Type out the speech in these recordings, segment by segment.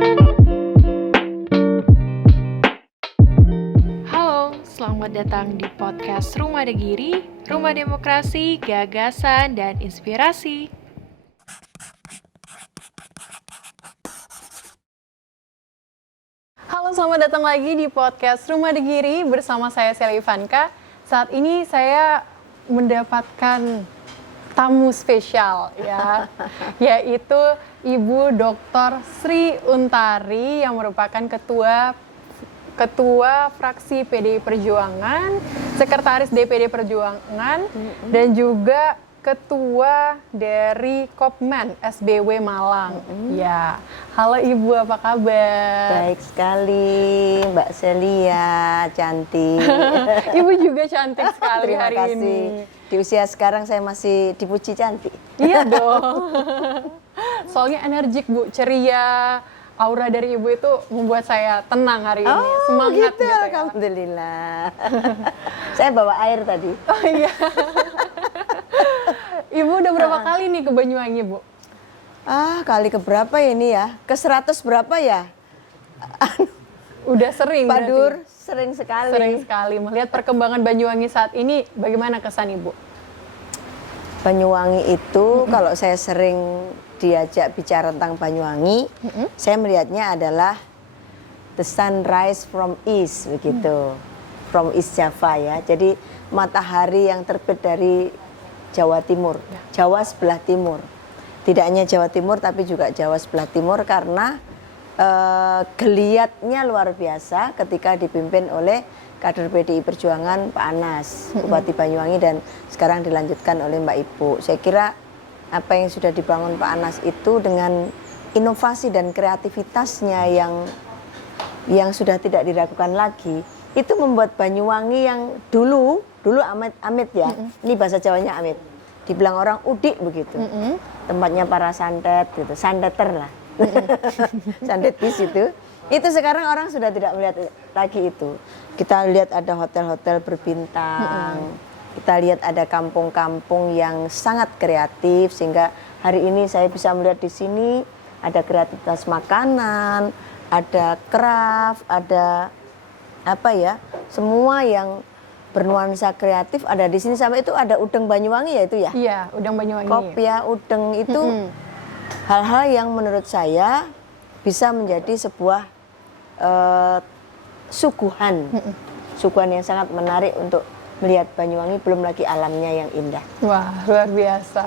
Halo, selamat datang di podcast Rumah Degiri, Rumah Demokrasi, Gagasan, dan Inspirasi. Halo, selamat datang lagi di podcast Rumah Degiri bersama saya Sally Ivanka. Saat ini saya mendapatkan tamu spesial ya, yaitu Ibu Dr. Sri Untari yang merupakan Ketua fraksi PDI Perjuangan, Sekretaris DPD Perjuangan, dan juga Ketua dari Kopmen SBW Malang. Ya, halo Ibu, apa kabar? Baik sekali, Mbak Celia, cantik. Ibu juga cantik sekali Terima hari kasih. ini. Di usia sekarang saya masih dipuji cantik. Iya dong. Soalnya energik Bu, ceria. Aura dari Ibu itu membuat saya tenang hari ini. Semangat gitu ya. Alhamdulillah. Saya bawa air tadi. Oh iya. Ibu udah berapa kali nih ke Banyuwangi, Bu? Kali keberapa ya ini ya? Ke 100 berapa ya? Udah sering Pak berarti? Dur, sering sekali. Sering sekali. Melihat perkembangan Banyuwangi saat ini, bagaimana kesan Ibu? Banyuwangi itu kalau saya sering diajak bicara tentang Banyuwangi, saya melihatnya adalah the sunrise from east begitu, from East Java ya. Jadi matahari yang terbit dari Jawa Timur, Jawa sebelah timur. Tidak hanya Jawa Timur tapi juga Jawa sebelah timur karena geliatnya luar biasa ketika dipimpin oleh kader PDI Perjuangan Pak Anas, Bupati Banyuwangi, dan sekarang dilanjutkan oleh Mbak Ibu. Saya kira apa yang sudah dibangun Pak Anas itu dengan inovasi dan kreativitasnya yang sudah tidak diragukan lagi, itu membuat Banyuwangi yang dulu amit ya, ini bahasa Jawanya amit, dibilang orang udik begitu, tempatnya para santet gitu, santeter lah, santetis itu sekarang orang sudah tidak melihat lagi itu. Kita lihat ada hotel-hotel berbintang, kita lihat ada kampung-kampung yang sangat kreatif, sehingga hari ini saya bisa melihat di sini ada kreativitas makanan, ada craft, ada apa ya, semua yang bernuansa kreatif ada di sini. Sampai itu ada udang Banyuwangi ya itu ya? Iya, udang Banyuwangi. Kopya, udang itu hal-hal yang menurut saya bisa menjadi sebuah suguhan yang sangat menarik untuk melihat Banyuwangi, belum lagi alamnya yang indah. Wah, luar biasa.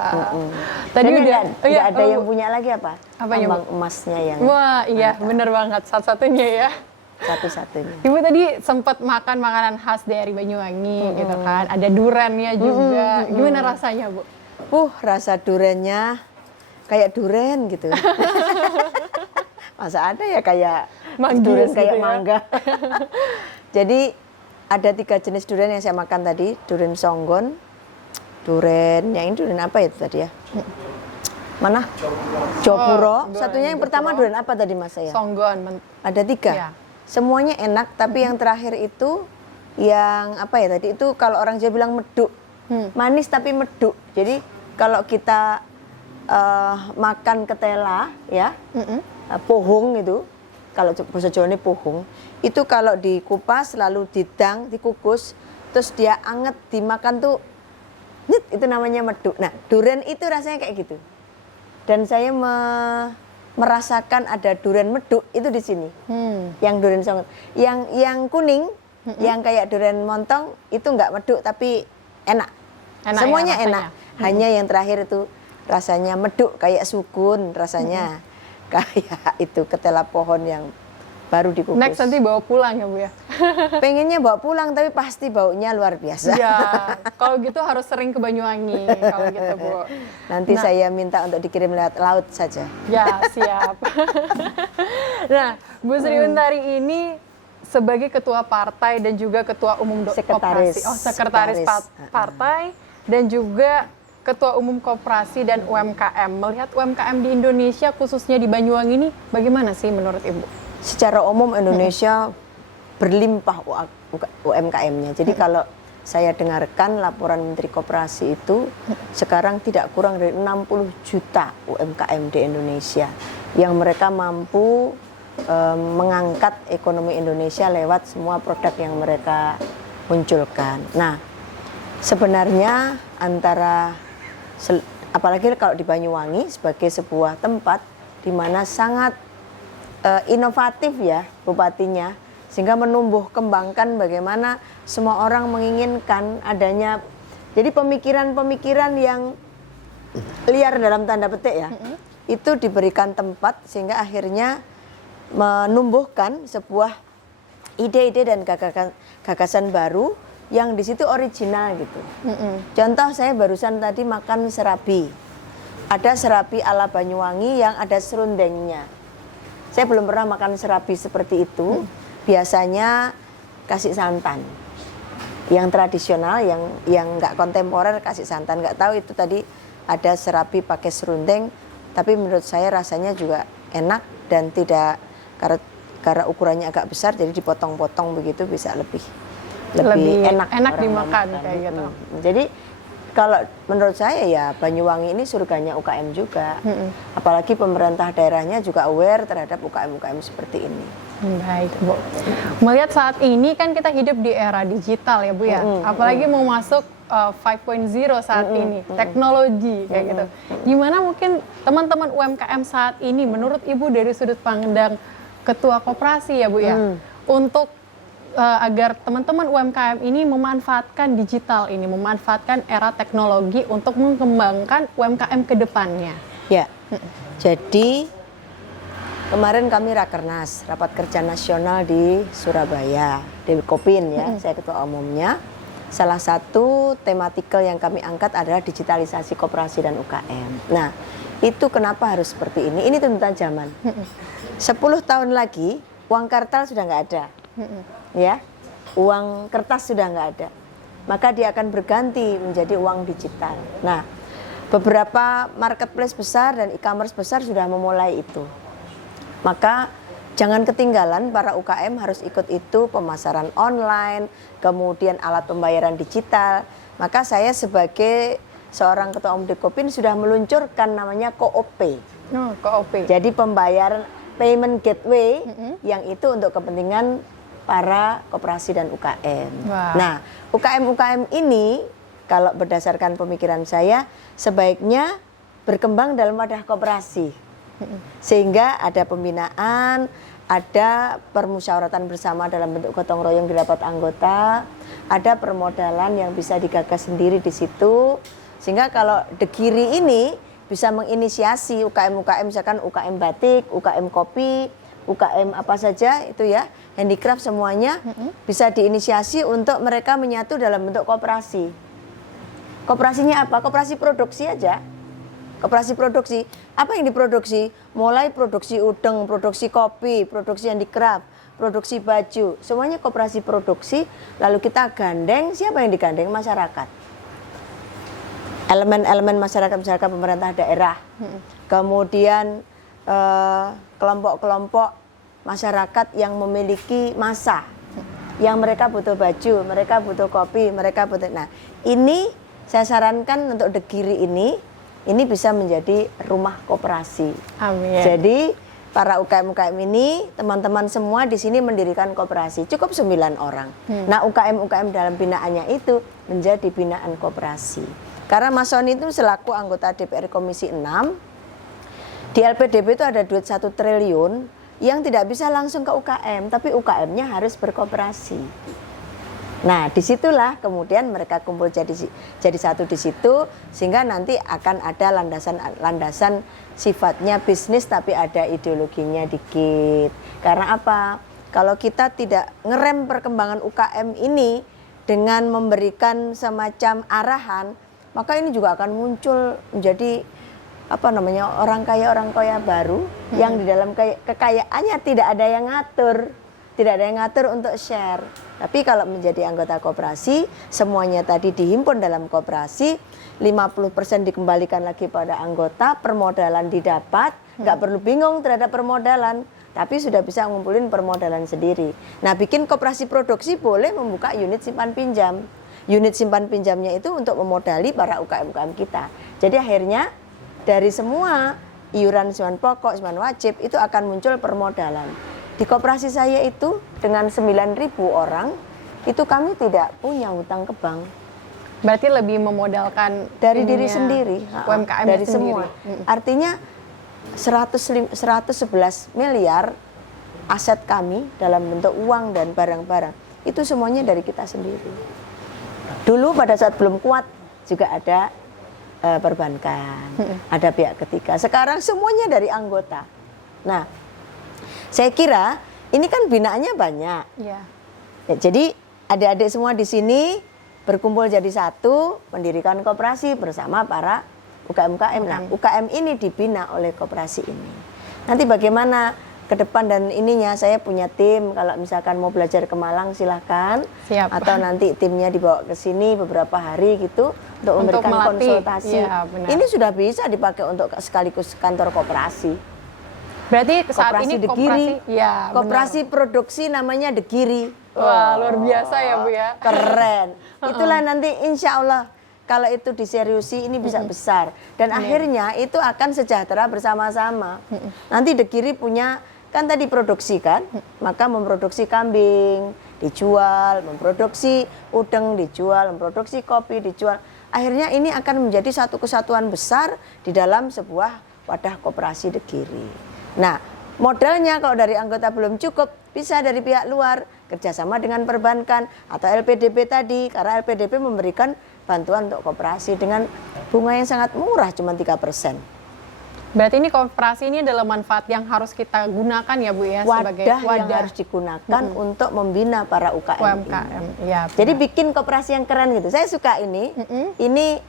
Tadi Dan udah tidak ada yang punya lagi apa? Apanya, Bu? Ambang emasnya yang Wah, iya, bener banget, satu-satunya ya. satu-satunya. Ibu tadi sempat makan makanan khas dari Banyuwangi gitu kan. Ada durennya juga. Gimana rasanya, Bu? Rasa durennya kayak duren gitu. Masa ada ya kayak Manggis duren gitu kayak ya? mangga. Jadi ada 3 jenis durian yang saya makan tadi. Durian Songgon, durian yang ini durian apa itu tadi ya? Mana? Jopuro. durian Satunya yang Jopuro. pertama durian apa tadi Mas saya? Songgon. Ada 3. Ya. Semuanya enak, tapi yang terakhir itu yang apa ya tadi itu kalau orang Jawa bilang meduk. Manis tapi meduk. Jadi kalau kita makan ketela ya, pohong itu, kalau bahasa Jawa ini pohong, itu kalau dikupas lalu didang, dikukus, terus dia anget dimakan tuh, itu namanya meduk. Nah, durian itu rasanya kayak gitu. Dan saya merasakan ada durian meduk itu di sini. Yang durian songgon, yang kuning, yang kayak durian montong itu enggak meduk tapi enak. Semuanya ya, enak. Hanya yang terakhir itu rasanya meduk kayak sukun rasanya. Kayak itu ketela pohon yang baru dikukus. Next nanti bawa pulang ya, Bu ya? Pengennya bawa pulang tapi pasti baunya luar biasa. Ya, kalau gitu harus sering ke Banyuwangi kalau gitu, Bu. Nanti saya minta untuk dikirim lewat laut saja. Ya, siap. Nah, Bu Sri Untari ini sebagai ketua partai dan juga ketua umum Sekretaris. koperasi. Sekretaris partai dan juga ketua umum koperasi dan UMKM. Melihat UMKM di Indonesia khususnya di Banyuwangi ini bagaimana sih menurut Ibu? Secara umum Indonesia berlimpah UMKM-nya. Jadi kalau saya dengarkan laporan Menteri Koperasi itu sekarang tidak kurang dari 60 juta UMKM di Indonesia yang mereka mampu mengangkat ekonomi Indonesia lewat semua produk yang mereka munculkan. Nah, sebenarnya apalagi kalau di Banyuwangi sebagai sebuah tempat di mana sangat inovatif ya bupatinya, sehingga menumbuh kembangkan bagaimana semua orang menginginkan adanya, jadi pemikiran-pemikiran yang liar dalam tanda petik ya, itu diberikan tempat sehingga akhirnya menumbuhkan sebuah ide-ide dan gagasan baru yang di situ original gitu. Contoh saya barusan tadi makan serabi. Ada serabi ala Banyuwangi yang ada serundengnya. Saya belum pernah makan serabi seperti itu. Biasanya kasih santan. Yang tradisional, yang nggak kontemporer kasih santan. Nggak tahu itu tadi ada serabi pakai serundeng. Tapi menurut saya rasanya juga enak dan tidak, karena ukurannya agak besar jadi dipotong-potong begitu bisa lebih enak dimakan kayak gitu. Jadi kalau menurut saya ya Banyuwangi ini surganya UKM juga. Apalagi pemerintah daerahnya juga aware terhadap UKM-UKM seperti ini. Baik, Bu. Melihat saat ini kan kita hidup di era digital ya, Bu ya. Apalagi mau masuk 5.0 saat ini, teknologi kayak gitu. Gimana mungkin teman-teman UMKM saat ini menurut Ibu dari sudut pandang Ketua Koperasi ya, Bu ya, untuk agar teman-teman UMKM ini memanfaatkan digital ini, memanfaatkan era teknologi untuk mengembangkan UMKM ke depannya. Ya, jadi kemarin kami Rakernas, Rapat Kerja Nasional di Surabaya, di Kopin ya, saya ketua umumnya. Salah satu tematikal yang kami angkat adalah digitalisasi koperasi dan UKM. Nah, itu kenapa harus seperti ini? Ini tuntutan zaman. 10 tahun lagi uang kartal sudah nggak ada, ya, uang kertas sudah nggak ada, maka dia akan berganti menjadi uang digital. Nah, beberapa marketplace besar dan e-commerce besar sudah memulai itu, maka jangan ketinggalan, para UKM harus ikut itu, pemasaran online, kemudian alat pembayaran digital. Maka saya sebagai seorang ketua umum Dekopin sudah meluncurkan namanya KOP. KOP. Jadi pembayaran payment gateway yang itu untuk kepentingan para koperasi dan UKM. Wah. Nah, UKM-UKM ini kalau berdasarkan pemikiran saya sebaiknya berkembang dalam wadah koperasi. Sehingga ada pembinaan, ada permusyawaratan bersama dalam bentuk gotong royong di rapat anggota, ada permodalan yang bisa digagas sendiri di situ. Sehingga kalau Degiri ini bisa menginisiasi UKM-UKM, misalkan UKM batik, UKM kopi, UKM apa saja itu ya, handicraft semuanya bisa diinisiasi untuk mereka menyatu dalam bentuk koperasi. Koperasinya apa? Koperasi produksi aja. Koperasi produksi, apa yang diproduksi? Mulai produksi udang, produksi kopi, produksi handicraft, produksi baju, semuanya koperasi produksi. Lalu kita gandeng, siapa yang digandeng? Masyarakat. Elemen-elemen masyarakat, misalkan pemerintah daerah, kemudian kelompok-kelompok masyarakat yang memiliki massa, yang mereka butuh baju, mereka butuh kopi, mereka butuh. Nah, ini saya sarankan untuk Degiri ini bisa menjadi rumah koperasi. Amin. Jadi para UKM-UKM ini, teman-teman semua di sini mendirikan koperasi, cukup 9 orang. Nah, UKM-UKM dalam binaannya itu menjadi binaan koperasi. Karena Mas Soni itu selaku anggota DPR Komisi 6, di LPDP itu ada duit 1 triliun yang tidak bisa langsung ke UKM, tapi UKM-nya harus berkooperasi. Nah, disitulah kemudian mereka kumpul jadi satu di situ, sehingga nanti akan ada landasan sifatnya bisnis tapi ada ideologinya dikit. Karena apa? Kalau kita tidak ngerem perkembangan UKM ini dengan memberikan semacam arahan, maka ini juga akan muncul menjadi orang kaya baru yang di dalam kekayaannya tidak ada yang ngatur untuk share. Tapi kalau menjadi anggota koperasi, semuanya tadi dihimpun dalam koperasi, 50% dikembalikan lagi pada anggota, permodalan didapat, nggak perlu bingung terhadap permodalan, tapi sudah bisa ngumpulin permodalan sendiri. Nah, bikin koperasi produksi boleh membuka unit simpan pinjam. Unit simpan pinjamnya itu untuk memodali para UKM-UKM kita. Jadi akhirnya dari semua iuran iuran pokok, iuran wajib, itu akan muncul permodalan. Di koperasi saya itu dengan 9.000 orang, itu kami tidak punya hutang ke bank. Berarti lebih memodalkan Dari diri sendiri, UMKM dari sendiri. semua. Artinya 111 miliar aset kami dalam bentuk uang dan barang-barang, itu semuanya dari kita sendiri. Dulu pada saat belum kuat juga ada perbankan, ada pihak ketiga. Sekarang semuanya dari anggota. Nah, saya kira ini kan binaannya banyak. Iya. Ya, jadi adik-adik semua di sini berkumpul jadi satu, mendirikan koperasi bersama para UKM-UKM. Nah, UKM ini dibina oleh koperasi ini. Nanti bagaimana ke depan dan ininya, saya punya tim, kalau misalkan mau belajar ke Malang silahkan. Siap. Atau nanti timnya dibawa ke sini beberapa hari gitu untuk memberikan melatih. konsultasi. Ya, benar. Ini sudah bisa dipakai untuk sekaligus kantor koperasi. Berarti saat Koperasi ini The Giri, ya, koperasi produksi namanya The Giri. Wah, luar biasa ya Bu ya. Keren. Itulah nanti insya Allah kalau itu diseriusi ini bisa besar. Dan akhirnya itu akan sejahtera bersama-sama. Nanti The Giri punya, kan tadi produksi kan, maka memproduksi kambing, dijual, memproduksi udang, dijual, memproduksi kopi, dijual. Akhirnya ini akan menjadi satu kesatuan besar di dalam sebuah wadah koperasi The Giri. Nah, modalnya kalau dari anggota belum cukup, bisa dari pihak luar, kerjasama dengan perbankan atau LPDP tadi, karena LPDP memberikan bantuan untuk koperasi dengan bunga yang sangat murah, cuma 3%. Berarti ini koperasi ini adalah manfaat yang harus kita gunakan ya Bu ya, sebagai Wadah yang harus digunakan untuk membina para UKM. Ya, jadi bikin koperasi yang keren gitu. Saya suka ini. Ini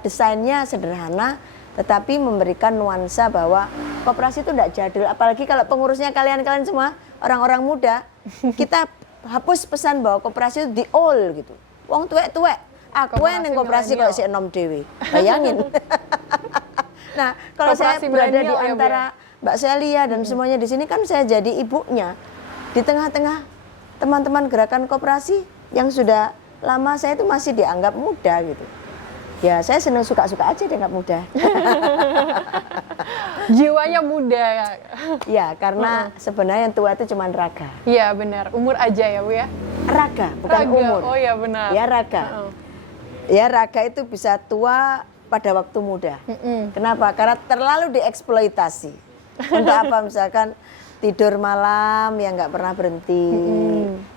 desainnya sederhana, tetapi memberikan nuansa bahwa koperasi itu tidak jadul. Apalagi kalau pengurusnya kalian-kalian semua orang-orang muda, kita hapus pesan bahwa koperasi itu di old gitu. Wong tuwek-tuwek. Aku yang koperasi kalau si enom dewi. Bayangin. Nah, kalau saya berada di antara Mbak Celia dan semuanya di sini, kan saya jadi ibunya. Di tengah-tengah teman-teman gerakan koperasi yang sudah lama, saya itu masih dianggap muda gitu. Ya, saya senang suka-suka aja dianggap muda. Jiwanya muda ya. Ya, karena sebenarnya yang tua itu cuma raga. Iya, benar. Umur aja ya Bu ya. Raga, bukan Raga. umur. Oh iya benar. Ya, raga. Ya, raga itu bisa tua pada waktu muda. Kenapa? Karena terlalu dieksploitasi. Untuk apa? Misalkan tidur malam yang nggak pernah berhenti,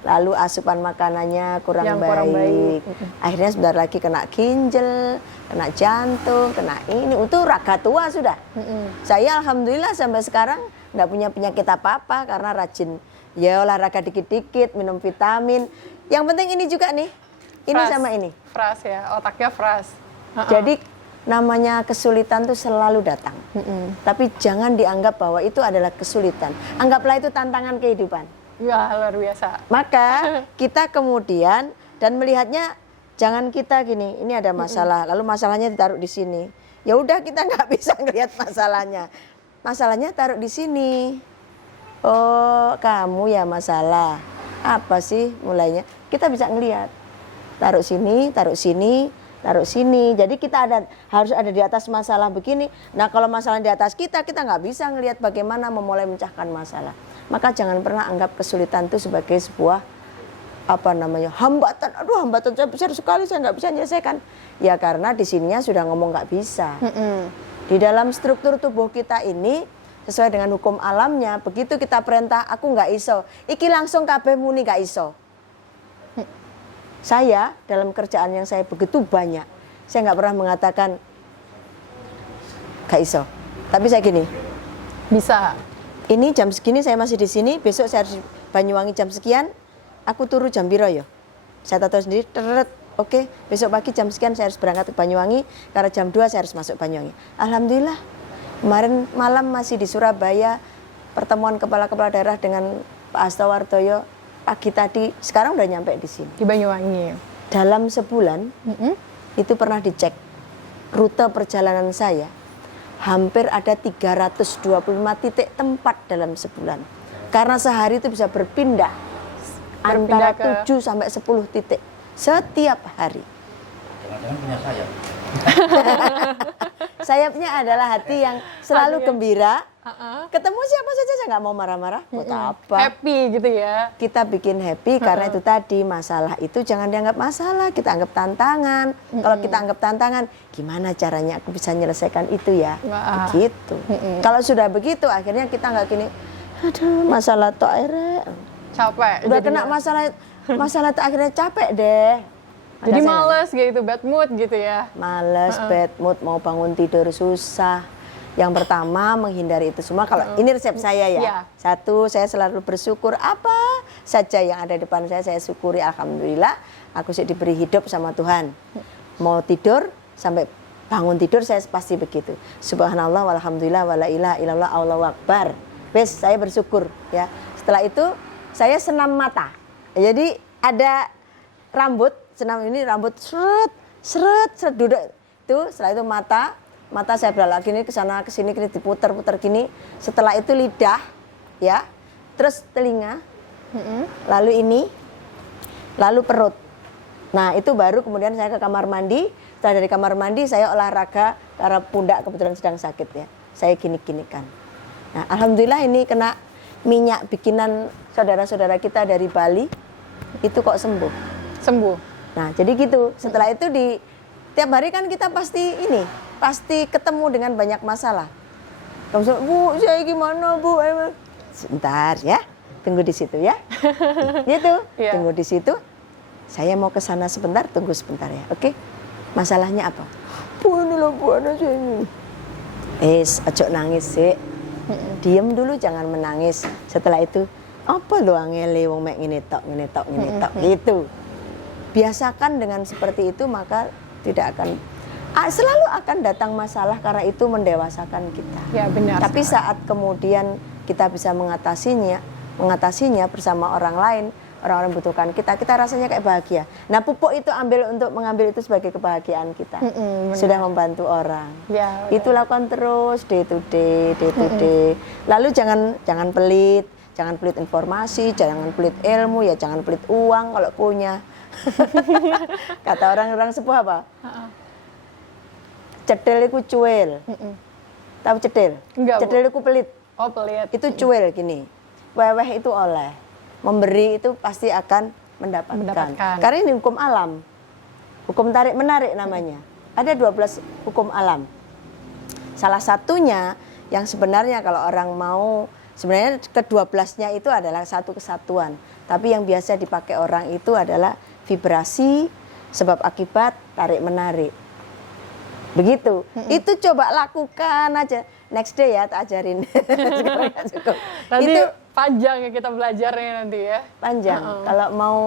lalu asupan makanannya kurang baik. Akhirnya sebentar lagi kena ginjal, kena jantung, kena ini. Itu raga tua sudah. Saya alhamdulillah sampai sekarang nggak punya penyakit apa-apa karena rajin ya olahraga dikit-dikit, minum vitamin. Yang penting ini juga nih, ini Fras. sama ini. Fras ya, otaknya fras. Jadi namanya kesulitan tuh selalu datang. Tapi jangan dianggap bahwa itu adalah kesulitan. Anggaplah itu tantangan kehidupan. Ya, luar biasa. Maka kita kemudian dan melihatnya, jangan kita gini, ini ada masalah, lalu masalahnya ditaruh di sini. Ya udah, kita nggak bisa ngelihat masalahnya. Masalahnya taruh di sini. Oh, kamu ya masalah. Apa sih mulainya? Kita bisa ngelihat. Taruh sini, taruh sini, taruh sini. Jadi kita harus ada di atas masalah begini. Nah, kalau masalah di atas kita nggak bisa ngelihat bagaimana memulai memecahkan masalah. Maka jangan pernah anggap kesulitan itu sebagai sebuah hambatan. Aduh, hambatan saya besar sekali, saya nggak bisa menyelesaikan. Ya karena di sininya sudah ngomong nggak bisa. Di dalam struktur tubuh kita ini sesuai dengan hukum alamnya, begitu kita perintah aku nggak iso, iki langsung kabeh muni nggak iso. Saya dalam kerjaan yang saya begitu banyak, saya nggak pernah mengatakan gak iso. Tapi saya gini, Bisa. ini jam segini saya masih di sini, besok saya harus di Banyuwangi jam sekian, aku turu jam piro ya? Saya tahu sendiri, oke, besok pagi jam sekian saya harus berangkat ke Banyuwangi, karena jam 2 saya harus masuk Banyuwangi. Alhamdulillah, kemarin malam masih di Surabaya, pertemuan kepala-kepala daerah dengan Pak Astawardoyo, pagi tadi, sekarang udah nyampe di sini. Di Banyuwangi. Dalam sebulan, itu pernah dicek rute perjalanan saya, hampir ada 325 titik tempat dalam sebulan. Karena sehari itu bisa berpindah antara 7 sampai 10 titik setiap hari. Jangan-jangan punya saya. sayapnya adalah hati yang selalu Hati yang- gembira. Uh-uh. Ketemu siapa saja saya nggak mau marah-marah. Buat apa? Happy gitu ya. Kita bikin happy karena itu tadi, masalah itu jangan dianggap masalah, kita anggap tantangan. Kalau kita anggap tantangan, gimana caranya aku bisa menyelesaikan itu ya? Wah. Begitu. Kalau sudah begitu, akhirnya kita nggak gini, aduh masalah tuh akhirnya Capek. udah jadinya. kena masalah tuh akhirnya capek deh. Jadi Maka saya males gitu, bad mood gitu ya. males, bad mood, mau bangun tidur susah. Yang pertama menghindari itu semua. Kalau ini resep saya ya. Iya. Satu, saya selalu bersyukur apa saja yang ada di depan saya syukuri. Alhamdulillah, aku sih diberi hidup sama Tuhan. Mau tidur sampai bangun tidur saya pasti begitu. Subhanallah, walhamdulillah, wala ilaha illallah, Allahu akbar. Wes, saya bersyukur ya. Setelah itu saya senam mata. Jadi ada rambut, senam ini rambut seret duduk itu. Setelah itu mata saya belok gini ke sana ke sini diputar-putar gini. Setelah itu lidah ya. Terus telinga. Lalu ini. Lalu perut. Nah, itu baru kemudian saya ke kamar mandi. Setelah dari kamar mandi saya olahraga karena pundak kebetulan sedang sakit ya. Saya gini-ginikan. Nah, alhamdulillah ini kena minyak bikinan saudara-saudara kita dari Bali. Itu kok sembuh. Sembuh. Nah, jadi gitu. Setelah itu tiap hari kan kita pasti ketemu dengan banyak masalah. Kamu bilang, Bu, saya gimana, Bu? Sebentar ya, tunggu di situ ya. Gitu, Iya. tunggu di situ. Saya mau ke sana sebentar, tunggu sebentar ya. Oke, masalahnya apa? Bu, ini loh Bu, anak saya ini. Ojo nangis sih. Diem dulu, jangan menangis. Setelah itu, apa lo angele wong mek ngene tok gitu. Biasakan dengan seperti itu, maka tidak akan selalu akan datang masalah karena itu mendewasakan kita. Ya benar. Tapi saat kemudian kita bisa mengatasinya bersama orang lain, orang-orang membutuhkan kita rasanya kayak bahagia. Nah, pupuk itu mengambil itu sebagai kebahagiaan kita. Sudah membantu orang. Ya, Itu lakukan terus day to day. Lalu jangan pelit informasi, jangan pelit ilmu, ya jangan pelit uang kalau punya. Kata orang-orang sepuh apa? Cedel iku cuel. Tahu cedel? Enggak, Bu. Cedel iku pelit. Oh, pelit. Itu cuel gini. Weweh itu oleh. Memberi itu pasti akan mendapatkan. Karena ini hukum alam. Hukum tarik menarik namanya. Ada 12 hukum alam. Salah satunya yang sebenarnya kalau orang mau, sebenarnya ke-12-nya itu adalah satu kesatuan. Tapi yang biasa dipakai orang itu adalah vibrasi, sebab akibat, tarik menarik. Begitu. Itu coba lakukan aja. Next day ya tak ajarin. Sekarang nggak cukup. Nanti Itu panjang ya kita belajarnya nanti ya. panjang. Kalau mau,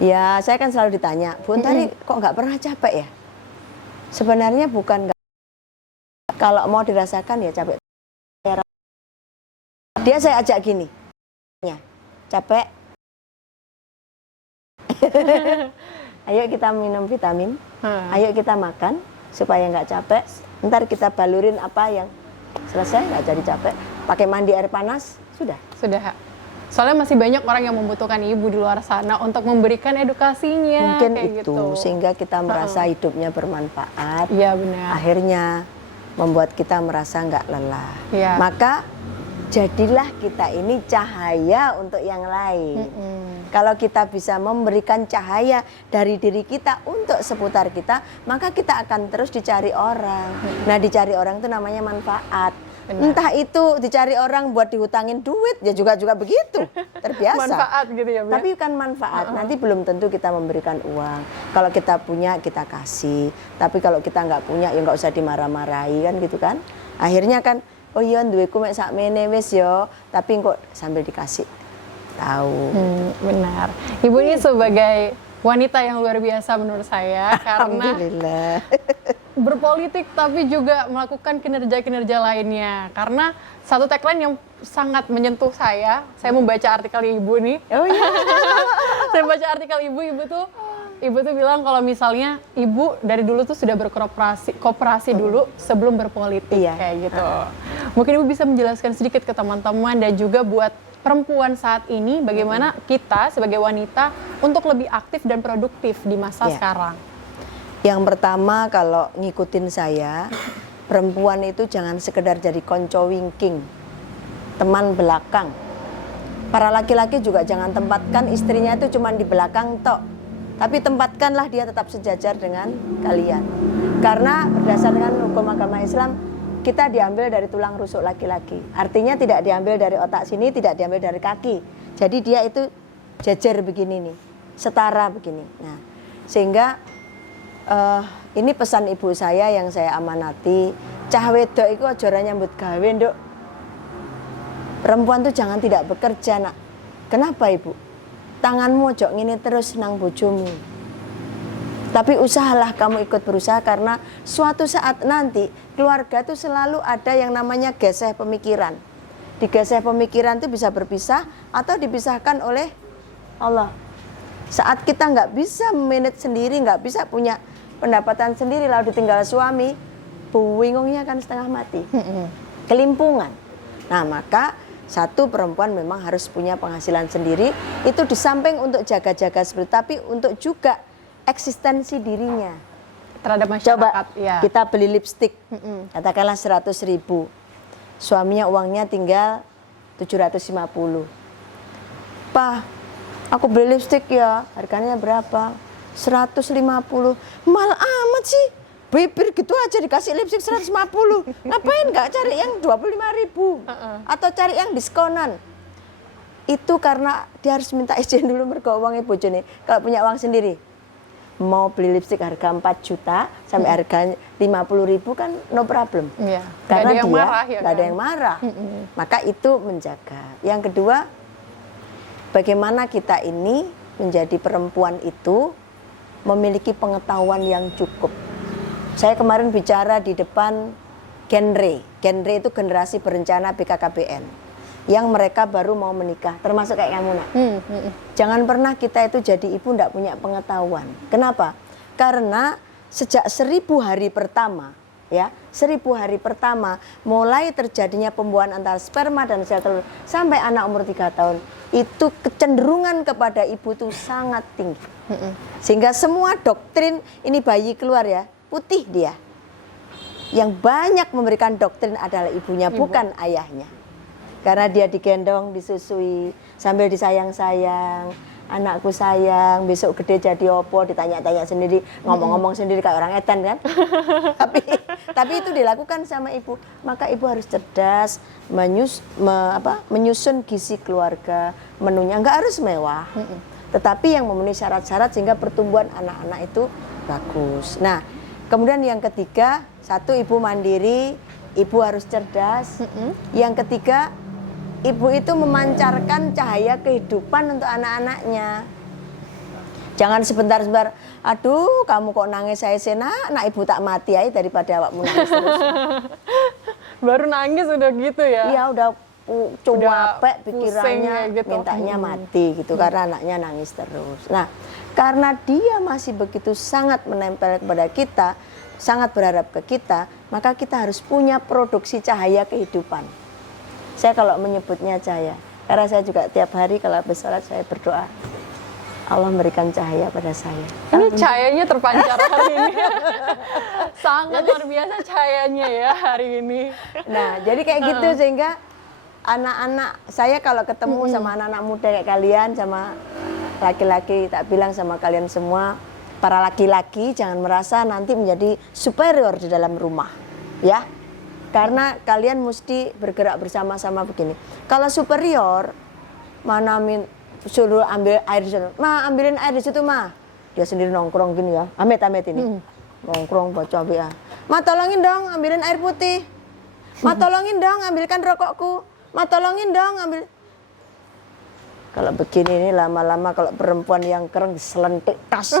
ya saya kan selalu ditanya, Bu Untari kok nggak pernah capek ya? Sebenarnya bukan nggak. Kalau mau dirasakan ya capek. Dia saya ajak gini, capek. Ayo kita minum vitamin, ayo kita makan supaya nggak capek. Ntar kita balurin apa yang selesai, nggak jadi capek. Pakai mandi air panas, sudah. Sudah. Soalnya masih banyak orang yang membutuhkan ibu di luar sana untuk memberikan edukasinya. Mungkin kayak itu, gitu. sehingga kita merasa hidupnya bermanfaat. Iya benar. Akhirnya membuat kita merasa nggak lelah. Iya. Maka jadilah kita ini cahaya untuk yang lain. Kalau kita bisa memberikan cahaya dari diri kita untuk seputar kita, maka kita akan terus dicari orang. Nah, dicari orang itu namanya manfaat. Benar. Entah itu dicari orang buat dihutangin duit, ya juga begitu, terbiasa. Manfaat gitu ya, Bu. Tapi kan manfaat, nanti belum tentu kita memberikan uang. Kalau kita punya, kita kasih. Tapi kalau kita nggak punya, ya nggak usah dimarah-marahi kan gitu kan. Akhirnya kan, oh iya duitku mek sakmene wis yo, tapi kok sambil dikasih tahu. Benar. Ibu ini sebagai wanita yang luar biasa menurut saya karena Alhamdulillah. berpolitik tapi juga melakukan kinerja-kinerja lainnya. Karena satu tagline yang sangat menyentuh saya membaca artikel ibu nih. Oh iya. Saya baca artikel ibu tuh bilang kalau misalnya ibu dari dulu tuh sudah berkooperasi dulu sebelum berpolitik. Iya. Kayak gitu. Mungkin ibu bisa menjelaskan sedikit ke teman-teman dan juga buat perempuan saat ini bagaimana kita sebagai wanita untuk lebih aktif dan produktif di masa Iya. sekarang. Yang pertama, kalau ngikutin saya, perempuan itu jangan sekedar jadi konco wingking, teman belakang. Para laki-laki juga jangan tempatkan istrinya itu cuma di belakang tok, tapi tempatkanlah dia tetap sejajar dengan kalian. Karena berdasarkan hukum agama Islam, kita diambil dari tulang rusuk laki-laki. Artinya tidak diambil dari otak sini, tidak diambil dari kaki. Jadi dia itu jajar begini nih, setara begini. Nah, sehingga ini pesan ibu saya yang saya amanati, cah wedok iku aja ora nyambut gawe, Nduk. Perempuan tuh jangan tidak bekerja, Nak. Kenapa, Ibu? Tanganmu ojo ngene terus nang bojomu. Tapi usahalah kamu ikut berusaha, karena suatu saat nanti keluarga tuh selalu ada yang namanya geseh pemikiran. Digeseh pemikiran itu bisa berpisah atau dipisahkan oleh Allah. Saat kita nggak bisa manage sendiri, nggak bisa punya pendapatan sendiri, lalu ditinggal suami, bingungnya kan setengah mati, kelimpungan. Nah, maka satu, perempuan memang harus punya penghasilan sendiri, itu di samping untuk jaga-jaga seperti, tapi untuk juga eksistensi dirinya terhadap masyarakat. Coba ya. kita beli lipstik, katakanlah 100.000, suaminya uangnya tinggal 750. Pak, aku beli lipstik ya, harganya berapa? 150. Mal amat sih, bibir gitu aja dikasih lipstik 150. Ngapain nggak cari yang 25.000 atau cari yang diskonan? Itu karena dia harus minta izin dulu mergo uangnya bojone. Kalau punya uang sendiri, mau beli lipstik harga 4 juta sampai harga 50.000 kan no problem. Iya. Karena Gak ada yang dia marah, ya nggak ada kan? yang marah. Maka itu menjaga. Yang kedua, bagaimana kita ini menjadi perempuan itu memiliki pengetahuan yang cukup. Saya kemarin bicara di depan Genre itu generasi berencana BKKBN, yang mereka baru mau menikah, termasuk kayak kamu, Nak. Jangan pernah kita itu jadi ibu tidak punya pengetahuan. Kenapa? Karena sejak 1000 hari pertama, ya, 1000 hari pertama mulai terjadinya pembuahan antara sperma dan sel telur sampai anak umur 3 tahun, itu kecenderungan kepada ibu itu sangat tinggi. Sehingga semua doktrin, ini bayi keluar ya, putih dia. Yang banyak memberikan doktrin adalah ibunya, bukan ayahnya. Karena dia digendong, disusui, sambil disayang-sayang. Anakku sayang, besok gede jadi opo, ditanya-tanya sendiri, ngomong-ngomong sendiri kayak orang edan kan. tapi itu dilakukan sama ibu. Maka ibu harus cerdas, menyusun gizi keluarga, menunya nggak harus mewah, tetapi yang memenuhi syarat-syarat sehingga pertumbuhan anak-anak itu bagus. Nah, kemudian yang ketiga, satu, ibu mandiri, ibu harus cerdas. Yang ketiga, ibu itu memancarkan cahaya kehidupan untuk anak-anaknya. Jangan sebentar-sebentar, aduh kamu kok nangis saya nak ibu tak mati aja daripada awakmu nangis terus. Baru nangis udah gitu ya? Iya, udah capek pikirannya, gitu. mintanya mati gitu, karena anaknya nangis terus. Nah, karena dia masih begitu sangat menempel kepada kita, sangat berharap ke kita, maka kita harus punya produksi cahaya kehidupan. Saya kalau menyebutnya cahaya, karena saya juga tiap hari kalau habis sholat saya berdoa, Allah memberikan cahaya pada saya. Ini cahayanya terpancar hari ini. Sangat luar biasa cahayanya ya hari ini. Nah, jadi kayak gitu, sehingga anak-anak saya kalau ketemu sama anak-anak muda kayak kalian, sama laki-laki, tak bilang sama kalian semua, para laki-laki jangan merasa nanti menjadi superior di dalam rumah, ya. Karena kalian mesti bergerak bersama-sama begini. Kalau superior, mana suruh ambil air di situ, ma ambilin air di situ ma, dia sendiri nongkrong gini ya, amit-amit ini, nongkrong baca WA, ma tolongin dong ambilin air putih, ma tolongin dong ambilkan rokokku, ma tolongin dong ambil. Kalau begini ini lama-lama kalau perempuan yang keren selentik tas.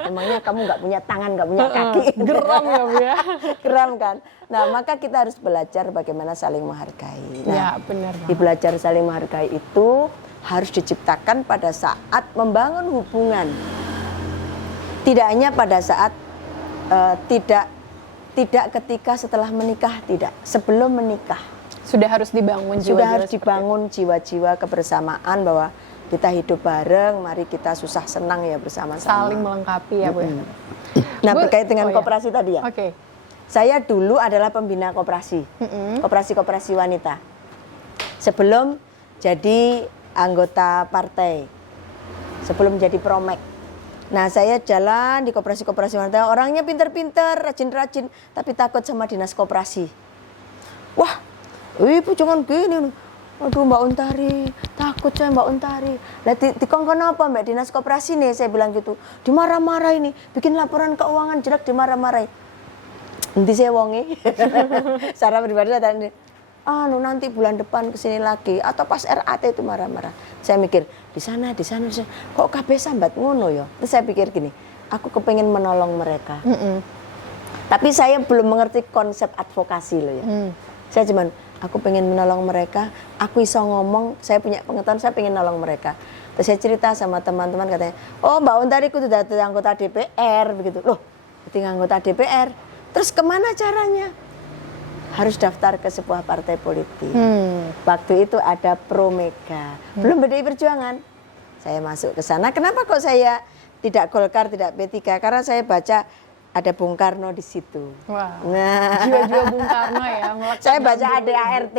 Emangnya kamu nggak punya tangan, nggak punya kaki? Geram ya Bu ya? Geram kan? Nah, maka kita harus belajar bagaimana saling menghargai. Nah, ya benar. Di belajar saling menghargai itu harus diciptakan pada saat membangun hubungan. Tidak hanya pada saat tidak ketika setelah menikah, tidak. Sebelum menikah. Sudah harus dibangun jiwa-jiwa. Sudah harus dibangun jiwa-jiwa kebersamaan bahwa kita hidup bareng, mari kita susah senang ya bersama-sama. Saling melengkapi ya Bu ya. Nah, Bu, berkait dengan oh ya. koperasi tadi ya. Oke. Saya dulu adalah pembina koperasi, koperasi wanita. Sebelum jadi anggota partai, sebelum jadi promek. Nah, saya jalan di koperasi wanita, orangnya pinter-pinter, rajin-rajin, tapi takut sama dinas koperasi. Wah, ibu jangan gini. Aduh Mbak Untari, takut saya Mbak Untari. Lah dikongkon apa Mbak dinas koperasi nih, saya bilang gitu. Dimarah-marah ini, bikin laporan keuangan jelek dimarah-marah. Nanti saya wongi. Secara pribadi saya tanya, nanti bulan depan kesini lagi atau pas RAT itu marah-marah. Saya mikir di sana kok kabeh sambat ngono ya. Terus saya pikir gini, aku kepengen menolong mereka. Tapi saya belum mengerti konsep advokasi loh ya. Saya cuman aku pengen menolong mereka, aku iso ngomong, saya punya pengetahuan, saya pengen nolong mereka. Terus saya cerita sama teman-teman katanya, oh Mbak Untari kudu dadi anggota DPR begitu. Loh, jadi anggota DPR. Terus kemana caranya? Harus daftar ke sebuah partai politik. Waktu itu ada Pro Mega, belum PDI Perjuangan. Saya masuk ke sana. Kenapa kok saya tidak Golkar, tidak P3? Karena saya baca ada Bung Karno di situ. Wow. Nah, Jiwa-jiwa Bung Karno ya. saya baca ADART.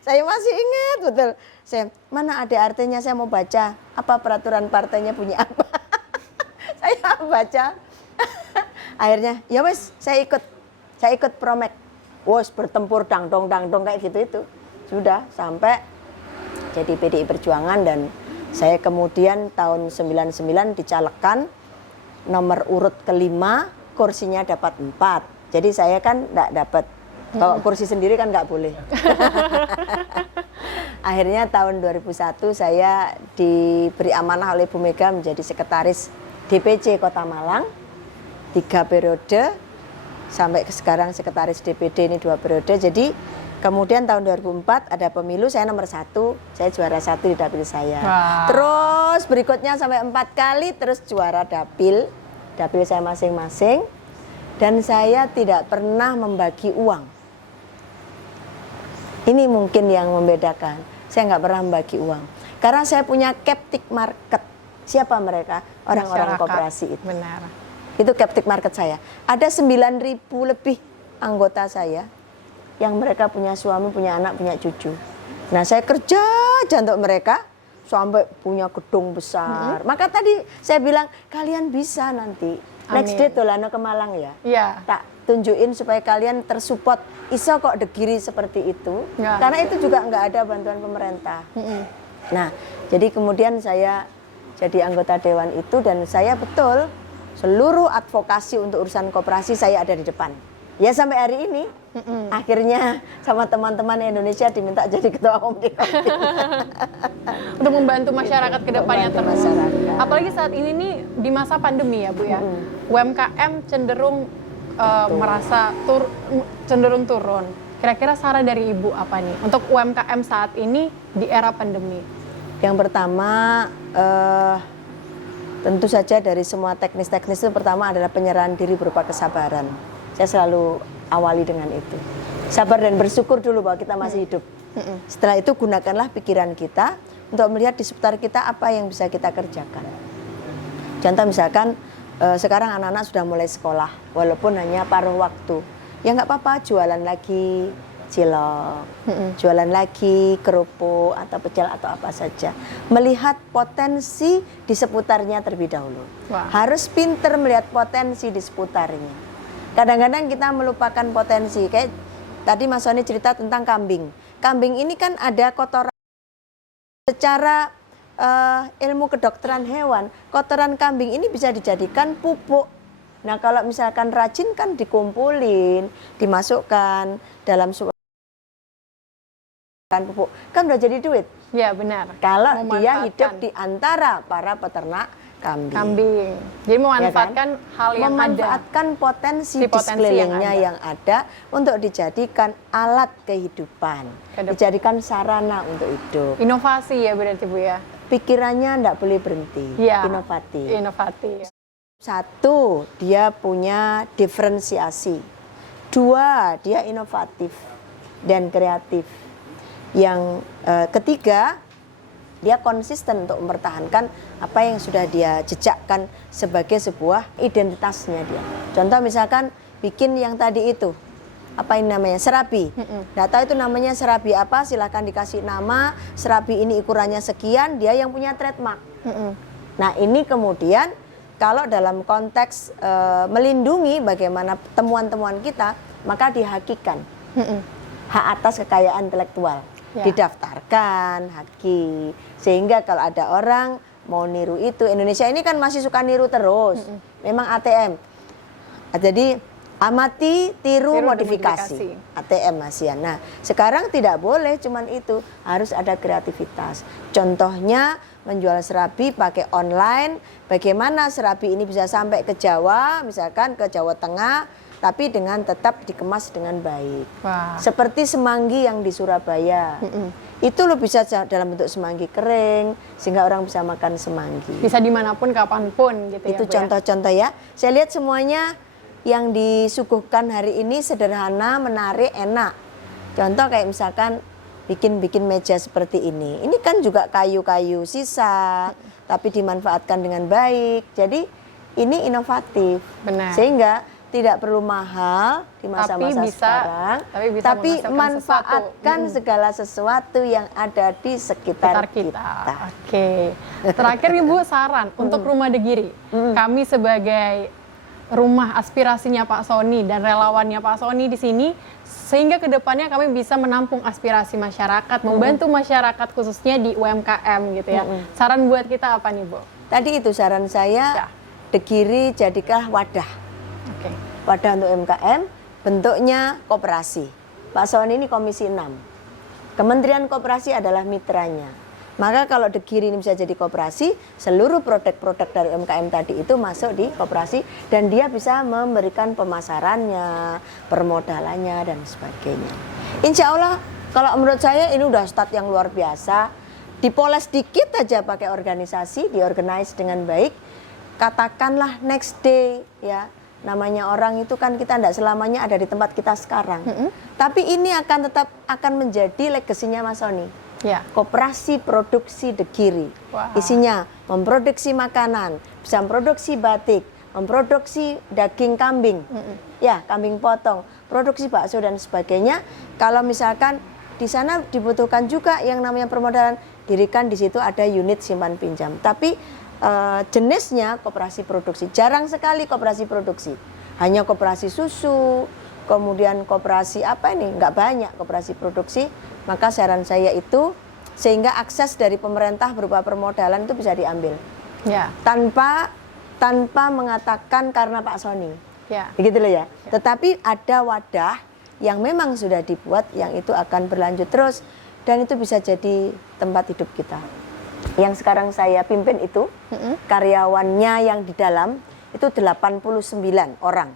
Saya masih ingat betul. Saya mana ADART-nya, saya mau baca apa peraturan partainya punya apa. Saya baca. Akhirnya ya wes saya ikut Promek. Wes bertempur dangdong kayak gitu itu. Sudah sampai jadi PDI Perjuangan dan saya kemudian tahun 99 dicalekkan nomor urut kelima, kursinya dapat 4. Jadi saya kan enggak dapat. Kalau kursi sendiri kan enggak boleh. Akhirnya tahun 2001 saya diberi amanah oleh Bu Mega menjadi sekretaris DPC Kota Malang 3 periode sampai sekarang sekretaris DPD ini 2 periode. Jadi kemudian tahun 2004 ada pemilu, saya nomor 1, saya juara 1 di dapil saya. Wow. Terus berikutnya sampai 4 kali terus juara dapil saya masing-masing. Dan saya tidak pernah membagi uang. Ini mungkin yang membedakan. Saya nggak pernah membagi uang. Karena saya punya captive market. Siapa mereka? Orang-orang koperasi itu. Benar. Itu captive market saya. Ada 9.000 lebih anggota saya yang mereka punya suami, punya anak, punya cucu. Nah, saya kerja aja untuk mereka sampai punya gedung besar. Maka tadi saya bilang kalian bisa nanti next day dolano ke Malang ya. Iya. Tak tunjukin supaya kalian tersupport. Iso kok degiri seperti itu. Ya. Karena itu juga nggak ada bantuan pemerintah. Nah, jadi kemudian saya jadi anggota dewan itu dan saya betul seluruh advokasi untuk urusan koperasi saya ada di depan. Ya sampai hari ini akhirnya sama teman-teman Indonesia diminta jadi ketua umum di Untuk membantu masyarakat ke depannya terus. Masyarakat. Apalagi saat ini nih di masa pandemi ya Bu ya. UMKM cenderung merasa cenderung turun. Kira-kira saran dari Ibu apa nih untuk UMKM saat ini di era pandemi? Yang pertama tentu saja dari semua teknis-teknis itu pertama adalah penyerahan diri berupa kesabaran. Saya selalu awali dengan itu. Sabar dan bersyukur dulu bahwa kita masih hidup. Setelah itu gunakanlah pikiran kita untuk melihat di sekitar kita apa yang bisa kita kerjakan. Contoh misalkan sekarang anak-anak sudah mulai sekolah walaupun hanya paruh waktu. Ya nggak apa-apa jualan lagi cilok, jualan lagi kerupuk atau pecel atau apa saja. Melihat potensi di seputarnya terlebih dahulu. Wah. Harus pinter melihat potensi di seputarnya. Kadang-kadang kita melupakan potensi. Kayak tadi Mas Sony cerita tentang kambing. Kambing ini kan ada kotoran. Secara ilmu kedokteran hewan, kotoran kambing ini bisa dijadikan pupuk. Nah kalau misalkan rajin kan dikumpulin, dimasukkan dalam pupuk, kan udah jadi duit. Ya benar. Kalau dia Memanfaatkan hidup di antara para peternak kambing. Jadi memanfaatkan ya kan? hal yang memanfaatkan ada. potensi di Potensi sekelilingnya yang ada untuk dijadikan alat kehidupan, dijadikan sarana untuk hidup. Inovasi ya berarti Bu ya. Pikirannya enggak boleh berhenti, Ya. inovatif. Inovatif. 1, dia punya diferensiasi. 2, dia inovatif dan kreatif. Yang ketiga, dia konsisten untuk mempertahankan apa yang sudah dia jejakkan sebagai sebuah identitasnya dia. Contoh misalkan bikin yang tadi itu, apa ini namanya, serabi. Nggak tahu itu namanya serabi apa, silahkan dikasih nama, serabi ini ukurannya sekian, dia yang punya trademark. Nah ini kemudian kalau dalam konteks melindungi bagaimana temuan-temuan kita, maka dihakikan hak atas kekayaan intelektual, didaftarkan haki, sehingga kalau ada orang mau niru itu, Indonesia ini kan masih suka niru terus, memang ATM, jadi amati, tiru, modifikasi. ATM masih. Nah, sekarang tidak boleh cuman itu, harus ada kreativitas. Contohnya menjual serabi pakai online, bagaimana serabi ini bisa sampai ke Jawa, misalkan ke Jawa Tengah, tapi dengan tetap dikemas dengan baik. Wah. Seperti semanggi yang di Surabaya. Itu lo bisa dalam bentuk semanggi kering, sehingga orang bisa makan semanggi. Bisa dimanapun, kapanpun gitu. Itu ya, Bu, contoh-contoh ya. Saya lihat semuanya yang disuguhkan hari ini sederhana, menarik, enak. Contoh kayak misalkan bikin meja seperti ini. Ini kan juga kayu-kayu sisa, tapi dimanfaatkan dengan baik. Jadi ini inovatif. Benar. Sehingga tidak perlu mahal di masa-masa sekarang, tapi manfaatkan segala sesuatu yang ada di sekitar kita. Oke. Terakhir nih Bu, saran untuk Rumah De Giri. Kami sebagai rumah aspirasinya Pak Sony dan relawannya Pak Sony di sini, sehingga kedepannya kami bisa menampung aspirasi masyarakat, membantu masyarakat khususnya di UMKM gitu ya. Saran buat kita apa nih Bu? Tadi itu saran saya, De Giri jadikanlah wadah. Wadah untuk UMKM, bentuknya koperasi. Pak Sony ini Komisi 6. Kementerian Koperasi adalah mitranya. Maka kalau De Giri ini bisa jadi koperasi, seluruh produk-produk dari UMKM tadi itu masuk di koperasi dan dia bisa memberikan pemasarannya, permodalannya dan sebagainya. Insya Allah kalau menurut saya ini udah start yang luar biasa. Dipoles dikit aja pakai organisasi, diorganize dengan baik. Katakanlah next day ya. Namanya orang itu kan kita tidak selamanya ada di tempat kita sekarang. Tapi ini akan tetap menjadi legasinya Mas Sony. Ya. Koperasi produksi De Giri. Isinya memproduksi makanan, bisa memproduksi batik, memproduksi daging kambing, ya kambing potong, produksi bakso dan sebagainya. Kalau misalkan di sana dibutuhkan juga yang namanya permodalan, dirikan di situ ada unit simpan pinjam. Tapi jenisnya koperasi produksi. Jarang sekali koperasi produksi. Hanya koperasi susu, kemudian koperasi apa ini? Nggak banyak koperasi produksi. Maka saran saya itu sehingga akses dari pemerintah berupa permodalan itu bisa diambil. Ya. Tanpa mengatakan karena Pak Sony. Ya. Begitu loh ya. Tetapi ada wadah yang memang sudah dibuat yang itu akan berlanjut terus dan itu bisa jadi tempat hidup kita. Yang sekarang saya pimpin itu karyawannya yang di dalam itu 89 orang.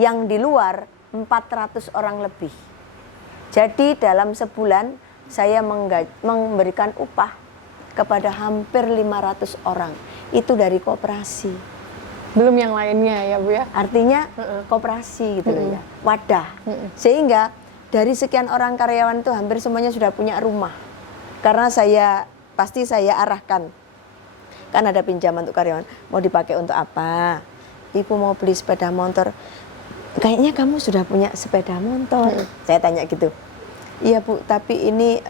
Yang di luar 400 orang lebih. Jadi dalam sebulan saya memberikan upah kepada hampir 500 orang. Itu dari koperasi. Belum yang lainnya ya Bu ya. Artinya koperasi gitu loh ya. Wadah. Sehingga dari sekian orang karyawan itu hampir semuanya sudah punya rumah. Karena pasti saya arahkan. Kan ada pinjaman untuk karyawan. Mau dipakai untuk apa? Ibu mau beli sepeda motor. Kayaknya kamu sudah punya sepeda motor. Saya tanya gitu. Iya Bu, tapi ini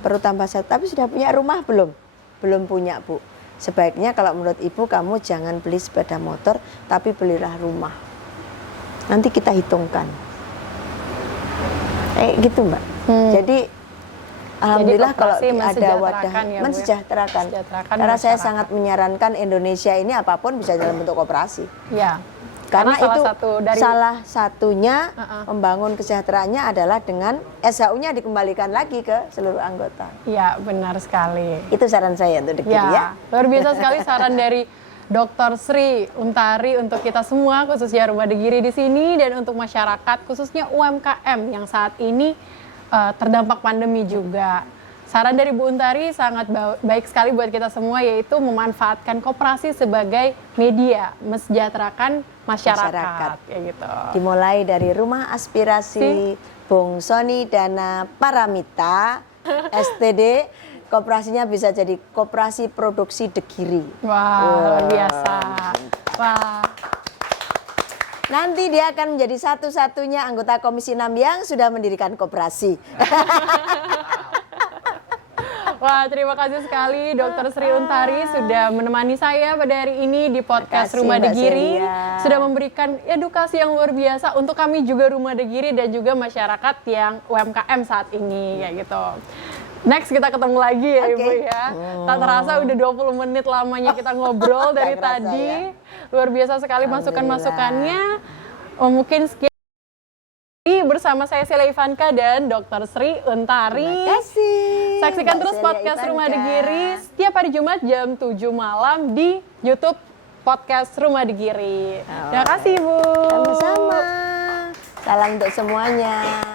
perlu tambah satu. Tapi sudah punya rumah belum? Belum punya Bu. Sebaiknya kalau menurut Ibu kamu jangan beli sepeda motor, tapi belilah rumah. Nanti kita hitungkan. Gitu Mbak. Jadi alhamdulillah kalau ada wadah ya, mensejahterakan. Karena saya sangat menyarankan Indonesia ini apapun bisa dalam bentuk koperasi. Ya. Karena itu salah satunya membangun kesejahteraannya adalah dengan SHU-nya dikembalikan lagi ke seluruh anggota. Iya, benar sekali. Itu saran saya untuk De Giri ya. Luar biasa sekali saran dari Dr. Sri Untari untuk kita semua, khususnya Rumah De Giri di sini dan untuk masyarakat, khususnya UMKM yang saat ini terdampak pandemi juga. Saran dari Bu Untari sangat baik sekali buat kita semua, yaitu memanfaatkan koperasi sebagai media mensejahterakan masyarakat. Ya gitu. Dimulai dari Rumah Aspirasi Bung Sony Dana Paramita STD koperasinya bisa jadi Koperasi Produksi Degiri. Wah, luar biasa. Wah. Nanti dia akan menjadi satu-satunya anggota Komisi 6 yang sudah mendirikan koperasi. Wah, terima kasih sekali Dr. Sri Untari sudah menemani saya pada hari ini di podcast Terima kasih, Rumah Mbak Degiri. Celia. Sudah memberikan edukasi yang luar biasa untuk kami juga Rumah Degiri dan juga masyarakat yang UMKM saat ini, ya gitu. Next kita ketemu lagi ya Oke. Ibu ya. Tak terasa udah 20 menit lamanya kita ngobrol dari Tak kerasa, tadi. ya. Luar biasa sekali masukan-masukannya. Oh, mungkin sekian bersama saya Celia Ivanka dan Dr. Sri Untari. Terima kasih. Saksikan Mbak terus Celia podcast Ivanka. Rumah Degiri setiap hari Jumat jam 7 malam di YouTube podcast Rumah Degiri. Terima kasih, Bu. Sama-sama. Salam untuk semuanya.